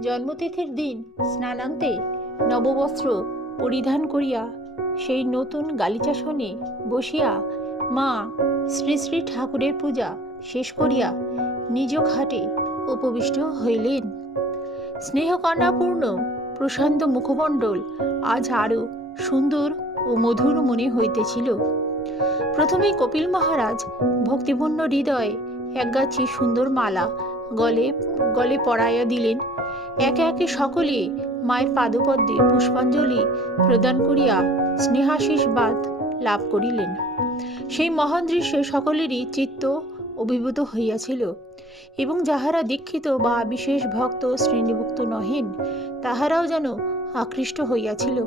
জন্মতিথির দিন স্নানান্তে নববস্ত্র পরিধান করিয়া সেই নতুন গালিচাসনে বসিয়া মা শ্রী শ্রী ঠাকুরের পূজা শেষ করিয়া নিজ খাটে উপবিষ্ট হইলেন। স্নেহকন্যাপূর্ণ প্রশান্ত মুখমণ্ডল আজ আরও সুন্দর ও মধুর মনে হইতেছিল। প্রথমে কপিল মহারাজ ভক্তিপূর্ণ হৃদয়ে একগাছি সুন্দর মালা গলে গলে পরাইয়া দিলেন। একে একে সকলে মায়ের পাদপদ্মে পুষ্পাঞ্জলি প্রদান করিয়া স্নেহাশিস বাদ লাভ করিলেন। সেই মহান দৃশ্যে সকলেরই চিত্ত অভিভূত হইয়াছিল এবং যাহারা দীক্ষিত বা বিশেষ ভক্ত শ্রেণীভুক্ত নহেন, তাহারাও যেন আকৃষ্ট হইয়াছিল।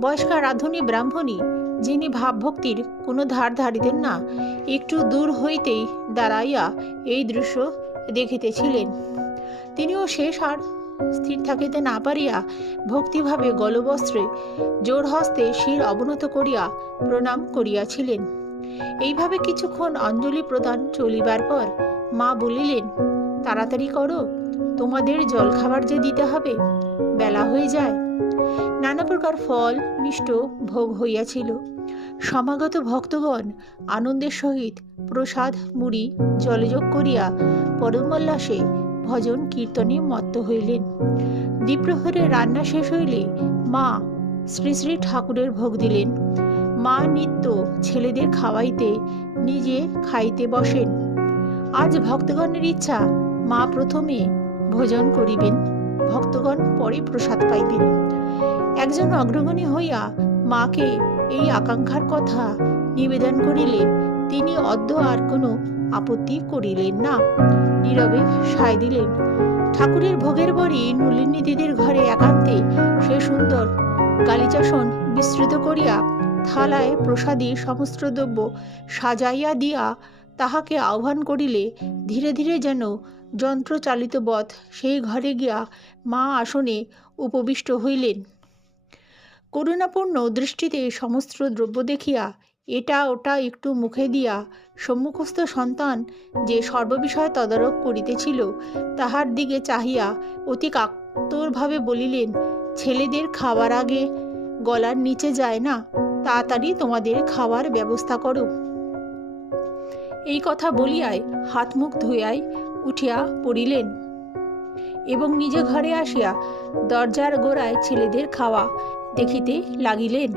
বয়স্কা রাধুনী ব্রাহ্মণী, যিনি ভাবভক্তির কোনো ধার ধারিতেন না, একটু দূর হইতেই দাঁড়াইয়া এই দৃশ্য দেখিতেছিলেন। তিনিও শেষ আর স্থির থাকিতে না পারিয়া ভক্তিভাবে গলবস্ত্রে জোর হস্তে শির অবনত করিয়া প্রণাম করিয়াছিলেন। এইভাবে কিছুক্ষণ অঞ্জলি প্রদান চলিবার পর মা বলিলেন, তাড়াতাড়ি করো, তোমাদের জলখাবার যে দিতে হবে, বেলা হয়ে যায়। নানা প্রকার ফল, মিষ্ট ভোগ হইয়াছিল। সমাগত ভক্তগণ আনন্দের সহিত প্রসাদ, মুড়ি, জলযোগ করিয়া পরমোল্লাসে ভজন কীর্তনে মত্ত হইলেন। দ্বীপ্রহরে রান্না শেষ হইলে মা শ্রী শ্রী ঠাকুরের ভোগ দিলেন। মা নিত্য ছেলেদের খাওয়াইতে, নিজে খাইতে বসেন। আজ ভক্তগণের ইচ্ছা, মা প্রথমে ভোজন করিবেন। ভক্তগণ পরে প্রসাদ পাইবেন। একজন অগ্রগণী হইয়া মাকে এই আকাঙ্ক্ষার কথা নিবেদন করিলে তিনি অদ্য আর কোনো আপত্তি করিলেন না। নীরবে সায় দিলেন, ঠাকুরের ভোগের বড়ি নলিনী দিদির ঘরে একান্তে সে সুন্দর গালিচাসন বিস্তৃত করিয়া থালায় প্রসাদী সমস্ত দ্রব্য সাজাইয়া দিয়া তাহাকে আহ্বান করিলে ধীরে ধীরে যেন যন্ত্রচালিত বধ সেই ঘরে গিয়া মা আসনে উপবিষ্ট হইলেন। করুণাপূর্ণ দৃষ্টিতে সমস্ত দ্রব্য দেখিয়া, এটা ওটা একটু মুখে দিয়া, সম্মুখস্থ সন্তান যে সর্ববিষয়ে তদারক করিতেছিল, তাহার দিকে চাহিয়া অতি কাতরভাবে বলিলেন, ছেলেদের খাওয়ার আগে গলার নিচে যায় না, তাড়াতাড়ি তোমাদের খাওয়ার ব্যবস্থা করো এই কথা বলিয়াই হাত মুখ ধুইয়াই উঠিয়া পড়িলেন এবং নিজ ঘরে আসিয়া দরজার গোড়ায় ছেলেদের খাওয়া দেখিতে লাগিলেন।